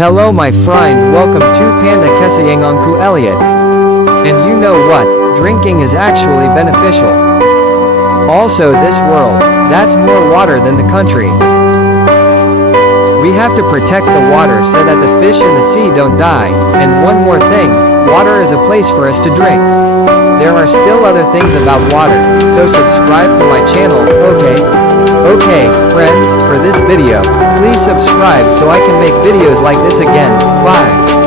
Hello my friend, welcome to Panda Kesayangongku Elliot. And you know what, drinking is actually beneficial. Also this world, that's more water than the country. We have to protect the water so that the fish in the sea don't die, and one more thing, water is a place for us to drink. There are still other things about water, so subscribe to my channel, okay? Okay, friends, for this video, please subscribe so I can make videos like this again. Bye.